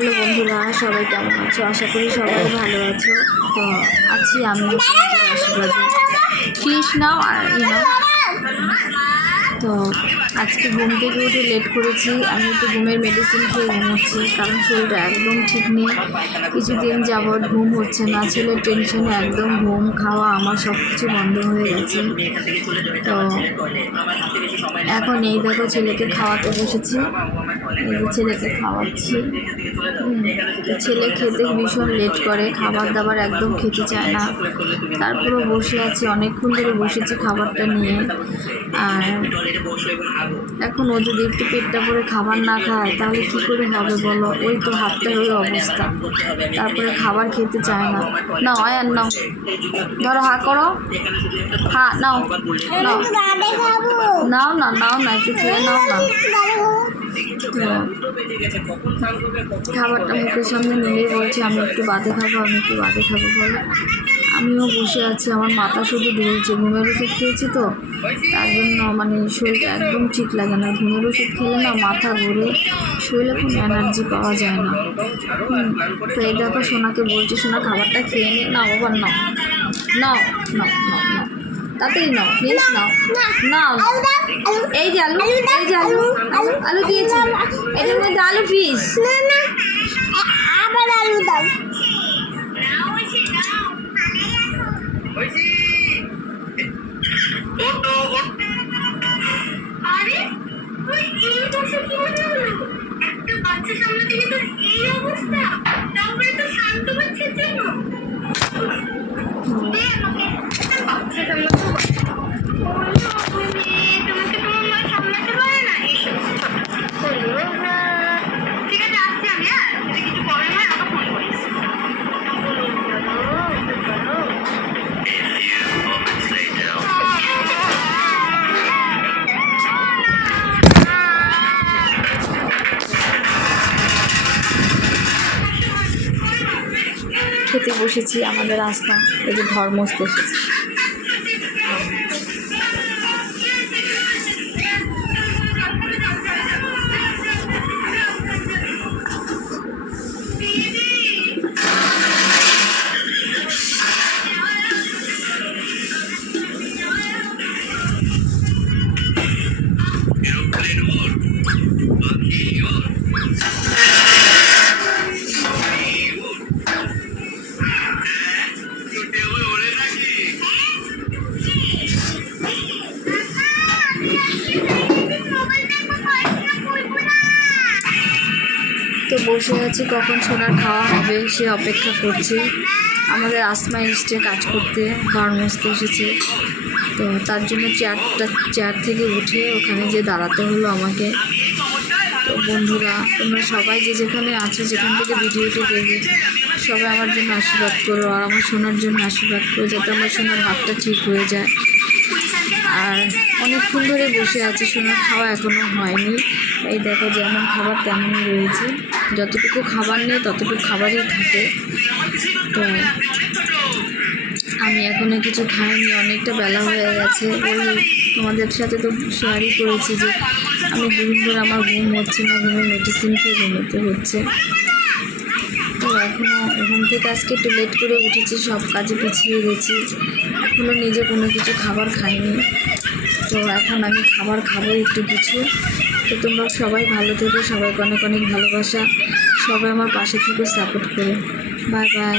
Hello বন্ধুরা, সবাই কেমন আছো? আশা করি সবাই ভালো আছো। তো আছি আমি আশীর্বাদে ফিস নাও আর তো আজকে ঘুম থেকে উঠে লেট করেছি। আমি একটু ঘুমের মেডিসিন খেয়ে ঘুমোচ্ছি, কারণ শরীরটা একদম ঠিক নেই। কিছুদিন যাবৎ ঘুম হচ্ছে না, ছেলের টেনশনে একদম ঘুম খাওয়া আমার সব কিছু বন্ধ হয়ে গেছে। তো এখন এই দেখো ছেলেকে খাওয়াতে বসেছি, এই যে ছেলেকে খাওয়াচ্ছি। তো ছেলে খেতে ভীষণ লেট করে, খাবার দাবার একদম খেতে চায় না। তারপরেও বসে আছি, অনেকক্ষণ ধরে বসেছি খাবারটা নিয়ে। আর এখন ও যদি একটু পেটটা ভরে খাবার না খায় তাহলে কি করে হবে বলো? ওই তো হাতটার ওই অবস্থা, তারপরে খাবার খেতে চায় না। নাও আয়ার নাও, ধরো হা করো, হা নাও নাও নাও না নাও না একটু খেয়ে নাও না। খাবারটা মুখের সামনে নিলেই বলছে আমি একটু বাদে খাবো, আমি একটু বাদে খাবো বলে। আমিও বসে আছি, আমার মাথা শুধু ধরছে। ঘুমের ওষুধ খেয়েছি তো, তার জন্য মানে শরীরটা একদম ঠিক লাগে না। ঘুমের ওষুধ খেলে না মাথা ঘুরে, শরীরে কোনো এনার্জি পাওয়া যায় না। তো এই দেখো সোনাকে বলছি, সোনা খাবারটা খেয়ে নে। নাও বাবার নাও নাও নাও নাও নাও, তাড়াতাড়ি নাও প্লিজ, নাও নাও। এই যে আলু, এই যে আলু, আলু আলু দিয়েছি, এটার মধ্যে আলু পিস। আবার আলু দাও। আরে তুই এই বসে কি মনে হলো? একটা বাচ্চা সামলাতে গিয়ে তোর এই অবস্থা, তারপরে তো শান্ত বাচ্চার জন্য। দে আমাকে বাচ্চা সামলাতে। তোমাকে তোমার মা সামলাতে পারে না। ঠিক আছে, আসছি আমি। আর যদি কিছু প্রবলেম হয় আমাকে ফোন করিস। খেতে বসেছি, আমাদের রাস্তা এই যে ঘর মুছতে এসেছি। তো বসে আছি, কখন সোনার খাওয়া হবে সে অপেক্ষা করছি। আমাদের আসমা এসছে কাজ করতে, ঘর মুছতে এসেছে। তো তার জন্য চেয়ার থেকে উঠে ওখানে যে দাঁড়াতে হলো আমাকে। তো বন্ধুরা, তোমরা সবাই যে যেখানে আছো, যেখান থেকে ভিডিওটি দেখবে, সবাই আমার জন্য আশীর্বাদ করো, আর আমার সোনার জন্য আশীর্বাদ করো, যাতে আমার সোনার হাতটা ঠিক হয়ে যায়। আর অনেকক্ষণ ধরে বসে আছি, সোনার খাওয়া এখনও হয়নি। এই দেখো যেমন খাবার তেমনই রয়েছে, যতটুকু খাবার নেই ততটুকু খাবারই থাকে। তো আমি এখনও কিছু খাইনি, অনেকটা বেলা হয়ে গেছে। তোমাদের সাথে তো শেয়ারই করেছি যে আমি দুদিন ধরে আমার ঘুম হচ্ছে না, ঘুমের মেডিসিন খেয়ে ঘুমোতে হচ্ছে। তো এখনও ঘুম থেকে আজকে একটু লেট করে উঠেছি, সব কাজে পিছিয়ে গেছি, এখনও নিজে কোনো কিছু খাবার খাইনি। তো এখন আমি খাবার খাবো একটু কিছু। তো তোমরা সবাই ভালো থেকো, সবাইকে অনেক অনেক ভালোবাসা, সবাই আমার পাশে থেকে সাপোর্ট করো। Bye bye.